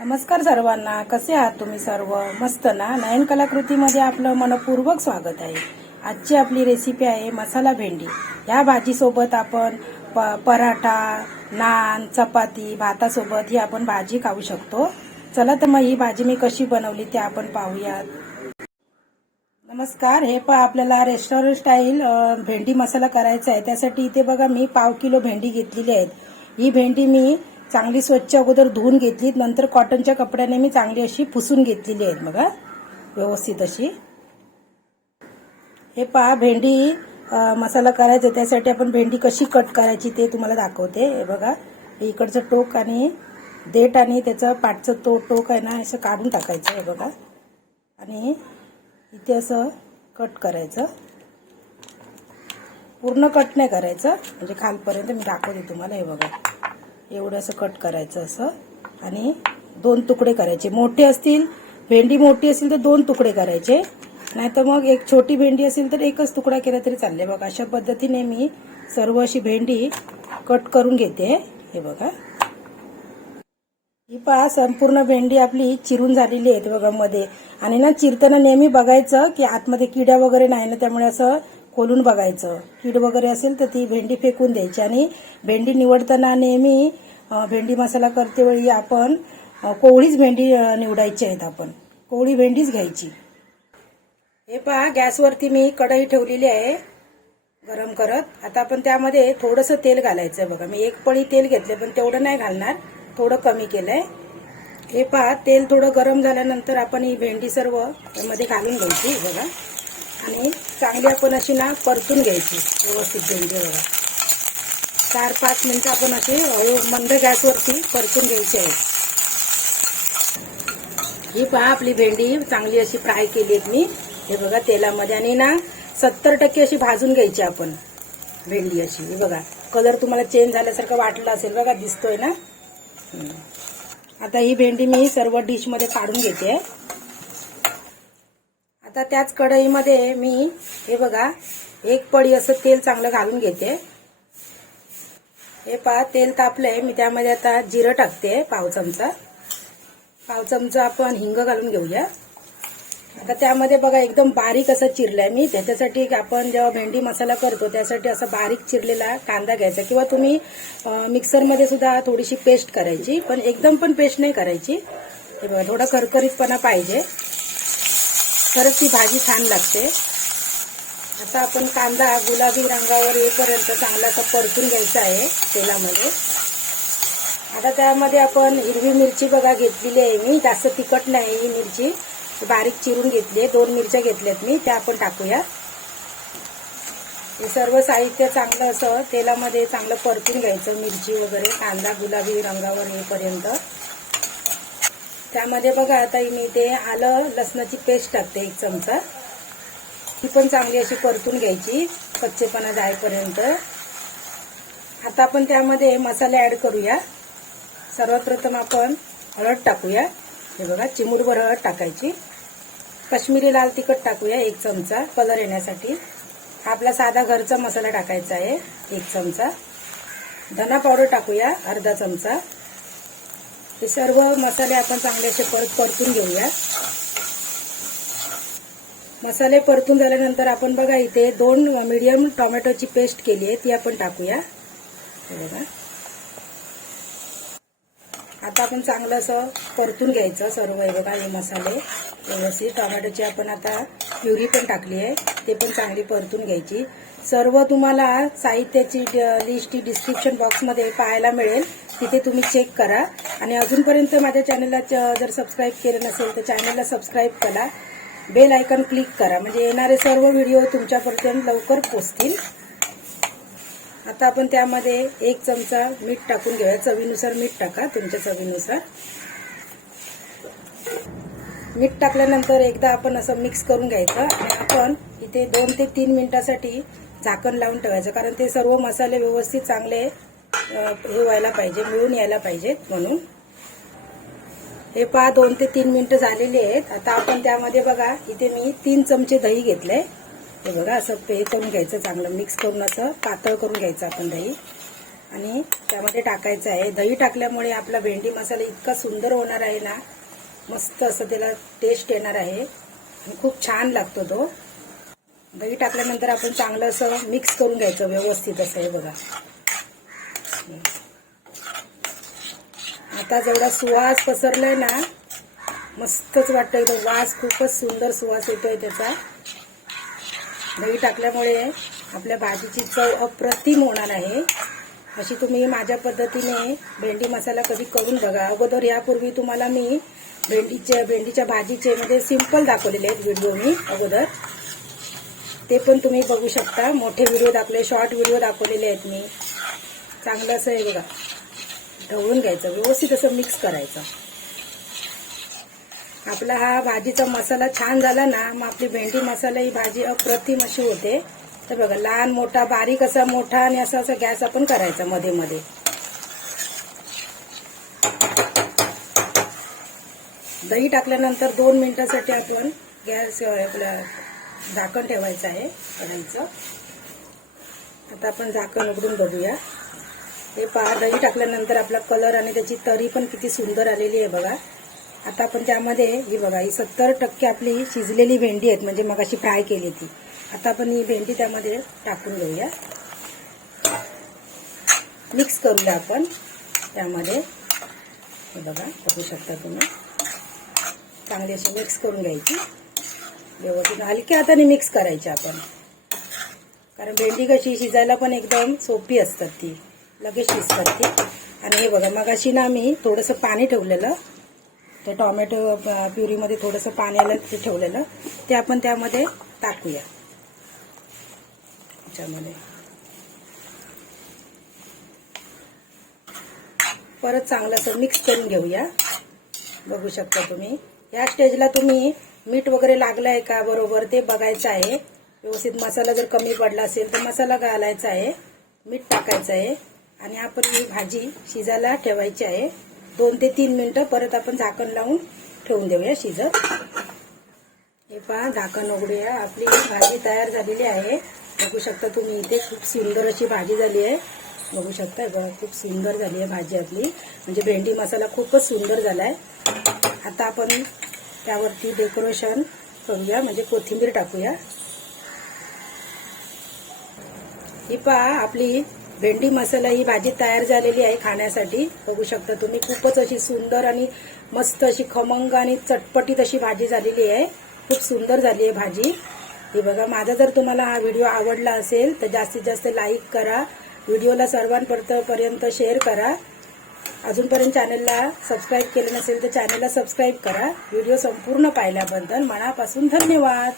नमस्कार सर्वांना कसे आहात तुम्ही सर्व? मस्त ना? नयन कलाकृतीमध्ये आपलं मनपूर्वक स्वागत आहे. आजची आपली रेसिपी आहे मसाला भेंडी. या भाजीसोबत आपण प पराठा नान चपाती भातासोबत ही आपण भाजी खाऊ शकतो. चला तर मग ही भाजी मी कशी बनवली ते आपण पाहूयात. नमस्कार हे पण आपल्याला रेस्टॉरंट स्टाईल भेंडी मसाला करायचा आहे. त्यासाठी इथे बघा मी पाव किलो भेंडी घेतलेली आहेत. ही भेंडी मी चांगली स्वच्छ अगोदर धुवून घेतली नंतर कॉटनच्या कपड्याने मी चांगली अशी पुसून घेतलेली आहेत बघा. व्यवस्थित अशी. हे पहा भेंडी मसाला करायचा त्यासाठी आपण भेंडी कशी कट करायची ते तुम्हाला दाखवते. हे बघा इकडचं टोक आणि देठ आणि त्याचं पाठचं तो टोक आहे ना असं काढून टाकायचं हे बघा. आणि इथे असं कट करायचं. पूर्ण कट नाही करायचं म्हणजे खालपर्यंत मी दाखवते तुम्हाला हे बघा. एवढं असं कट करायचं असं. आणि दोन तुकडे करायचे. मोठे असतील भेंडी मोठी असेल तर दोन तुकडे करायचे. नाहीतर मग एक छोटी भेंडी असेल तर एकच तुकडा केला तरी चालले बघा अशा पद्धतीने मी सर्व अशी भेंडी कट करून घेते. हे बघा. ही पहा संपूर्ण भेंडी आपली चिरून झालेली आहेत बघा मध्ये. आणि ना चिरताना नेहमी बघायचं की आतमध्ये किड्या वगैरे नाही ना त्यामुळे असं खोलून बघायचं. कीड वगैरे असेल तर ती भेंडी फेकून द्यायची. आणि भेंडी निवडताना नेहमी भेंडी मसाला करते वेळी आपण कोवळीच भेंडी निवडायची आहेत आपण. कोवळी भेंडीच घ्यायची. हे पहा गॅसवरती मी कढई ठेवलेली आहे गरम करत. आता आपण त्यामध्ये थोडंसं तेल घालायचं बघा. मी एक पळी तेल घेतले पण तेवढं नाही घालणार. थोडं कमी केलंय. हे पहा तेल थोडं गरम झाल्यानंतर आपण ही भेंडी सर्व त्यामध्ये घालून घ्यायची बघा. आणि चांगली आपण अशी ना परतून घ्यायची. व्यवस्थित भेंडी बघा. चार पाच मिनटं आपण अशी हळू मंद गॅसवरती परतून घ्यायची आहे. ही पहा आपली भेंडी चांगली अशी फ्राय केली आहे मी. हे बघा तेलामध्ये. आणि ना सत्तर टक्के अशी भाजून घ्यायची आपण भेंडी अशी. हे बघा कलर तुम्हाला चेंज झाल्यासारखं वाटलं असेल. बघा दिसतोय ना? आता ही भेंडी मी सर्व डिशमध्ये काढून घेते. आता त्याच कढईमध्ये मी हे बघा एक पडी असं तेल चांगलं घालून घेते. हे पहा तेल तापलंय. मी त्यामध्ये आता जिरं टाकते पाव चमचा. पाव चमचा आपण हिंग घालून घेऊया. आता त्यामध्ये बघा एकदम बारीक असं चिरलंय मी. त्याच्यासाठी आपण जेव्हा भेंडी मसाला करतो त्यासाठी असा बारीक चिरलेला कांदा घ्यायचा. किंवा तुम्ही मिक्सरमध्ये सुद्धा थोडीशी पेस्ट करायची पण एकदम पण पेस्ट नाही करायची. हे बघा थोडा करकरीतपणा पाहिजे. तरच ती भाजी छान लागते. आता आपण कांदा गुलाबी रंगावर येईपर्यंत चांगला असा परतून घ्यायचा आहे तेलामध्ये. आता त्यामध्ये आपण हिरवी मिरची बघा घेतलेली आहे मी. जास्त तिखट नाही ही मिरची. बारीक चिरून घेतली आहे. दोन मिरच्या घेतल्यात मी. त्या आपण टाकूया. हे सर्व साहित्य चांगलं असं तेलामध्ये चांगलं परतून घ्यायचं मिरची वगैरे कांदा गुलाबी रंगावर येईपर्यंत. त्यामध्ये बघा आता मी ते आलं लसणाची पेस्ट टाकते एक चमचा. ती पण चांगली अशी परतून घ्यायची कच्चेपणा जाईपर्यंत. आता आपण त्यामध्ये मसाले ऍड करूया. सर्वात प्रथम आपण हळद टाकूया. हे बघा चिमूरभर हळद टाकायची. काश्मीरी लाल तिखट टाकूया एक चमचा कलर येण्यासाठी. हा आपला साधा घरचा मसाला टाकायचा आहे एक चमचा. धना पावडर टाकूया अर्धा चमचा. हे सर्व मसाले आपण चांगले असे परत परतून घेऊया. मसाले परतून झाल्यानंतर आपण बघा इथे दोन मीडियम टोमॅटोची पेस्ट केली आहे ती आपण टाकूया. बघा. आता आपण चांगलं असं परतून घ्यायचं सर्व हे बघा हे मसाले. व्यवस्थित. टोमॅटोची आपण आता प्युरी पण टाकली आहे ते पण चांगली परतून घ्यायची. सर्व तुम्हाला साहित्याची लिस्ट ही डिस्क्रिप्शन बॉक्समध्ये पाहायला मिळेल. तिथे तुम्ही चेक करा. आणि अजूनपर्यंत माझ्या चॅनलला जर सबस्क्राईब केलं नसेल तर चॅनलला सबस्क्राईब करा. बेल आयकॉन क्लिक करा. म्हणजे येणारे सर्व व्हिडिओ तुमच्यापर्यंत लवकर पोचतील. आता आपण त्यामध्ये एक चमचा मीठ टाकून घेऊया. चवीनुसार मीठ टाका तुमच्या चवीनुसार. मीठ टाकल्यानंतर एकदा आपण असं मिक्स करून घ्यायचं आणि आपण इथे दोन ते तीन मिनिटासाठी झाकण लावून ठेवायचं. कारण ते सर्व मसाले व्यवस्थित चांगले हे व्हायला पाहिजे मिळून यायला पाहिजेत म्हणून. हे पहा दोन ते तीन मिनिटं झालेली आहेत. आता आपण त्यामध्ये बघा इथे मी तीन चमचे दही घेतलंय. हे बघा असं पे करून घ्यायचं चांगलं मिक्स करून असं पातळ करून घ्यायचं आपण दही. आणि त्यामध्ये टाकायचं आहे. दही टाकल्यामुळे आपला भेंडी मसाला इतका सुंदर होणार आहे ना मस्त असं त्याला टेस्ट येणार आहे. आणि खूप छान लागतो तो. दही टाकल्यानंतर आपण चांगलं असं मिक्स करून घ्यायचं व्यवस्थित असं हे बघा. आता जेवढा सुवास पसरलाय ना मस्तच वाटतंय तो वास खूपच सुंदर सुवास येतोय त्याचा. दही टाकल्यामुळे आपल्या भाजीची चव अप्रतिम होणार आहे. अशी तुम्ही माझ्या पद्धतीने भेंडी मसाला कधी करून बघा. अगोदर यापूर्वी तुम्हाला मी भेंडीच्या भेंडीच्या भाजीचे म्हणजे सिंपल दाखवलेले आहेत व्हिडिओ मी अगोदर. ते पण तुम्ही बघू शकता. मोठे व्हिडिओ दाखवले शॉर्ट व्हिडिओ दाखवलेले आहेत मी. चांगलं असं आहे बघा. ढवळून घ्यायचं व्यवस्थित असं मिक्स करायचं. आपला हा भाजीचा मसाला छान झाला ना मग आपली भेंडी मसाला ही भाजी अप्रतिम अशी होते. तर बघा लहान मोठा बारीक असा मोठा आणि असा असा गॅस आपण करायचा मध्ये मध्ये. दही टाकल्यानंतर दोन मिनिटासाठी आपण गॅस आपलं झाकण ठेवायचं आहे करायचं. आता आपण झाकण उघडून बघूया. हे पहा दही टाकल्यानंतर आपला कलर आणि त्याची तरी पण किती सुंदर आलेली आहे बघा. आता आपण त्यामध्ये ही बघा ही सत्तर टक्के आपली शिजलेली भेंडी आहेत म्हणजे मग अशी फ्राय केली ती आता आपण ही भेंडी त्यामध्ये टाकून घेऊया. मिक्स करूया आपण त्यामध्ये. हे बघा बघू शकता तुम्ही. चांगली अशी मिक्स करून घ्यायची. व्यवस्थित हलक्या हाताने मिक्स करायची आपण. कारण भेंडी कशी शिजायला पण एकदम सोपी असतात ती. लगेच शिजतात ती. आणि हे बघा मग अशी ना मी थोडंसं पाणी ठेवलेलं. ते टॉमॅटो प्युरीमध्ये थोडंसं पाणी आलं ते ठेवलेलं. ते आपण त्यामध्ये टाकूया. त्याच्यामध्ये. परत चांगलं मिक्स करून घेऊया. बघू शकता तुम्ही. या स्टेजला तुम्ही मीठ वगैरे लागलं आहे का बरोबर ते बघायचं आहे. व्यवस्थित मसाला जर कमी पडला असेल तर मसाला घालायचा आहे. मीठ टाकायचं आहे. आणि आपण ही भाजी शिजायला ठेवायची आहे. दोन ते तीन मिनिटं परत आपण झाकण लावून ठेवून देऊया शिजत. हे पहा झाकण उघडूया. आपली भाजी तयार झालेली आहे. बघू शकता तुम्ही इथे खूप सुंदर अशी भाजी झाली आहे. बघू शकता बघा खूप सुंदर झाली आहे भाजी आपली. म्हणजे भेंडी मसाला खूपच सुंदर झाला आहे आता आपण त्यावरती डेकोरेशन करूया म्हणजे कोथिंबीर टाकूया. ही पहा आपली भेंडी मसाला ही भाजी तयार झालेली आहे खाण्यासाठी. बघू शकता तुम्ही खूपच अशी सुंदर आणि मस्त अशी खमंग आणि चटपटीत अशी भाजी झालेली आहे. खूप सुंदर झाली आहे भाजी. ही बघा माझा जर तुम्हाला हा व्हिडिओ आवडला असेल तर जास्तीत जास्त लाईक करा. व्हिडिओला सर्वांपर्यंत शेअर करा. अजूनपर्यंत चॅनलला सबस्क्राईब केलं नसेल तर चॅनलला सबस्क्राईब करा. व्हिडिओ संपूर्ण पाहिल्याबद्दल मनापासून धन्यवाद.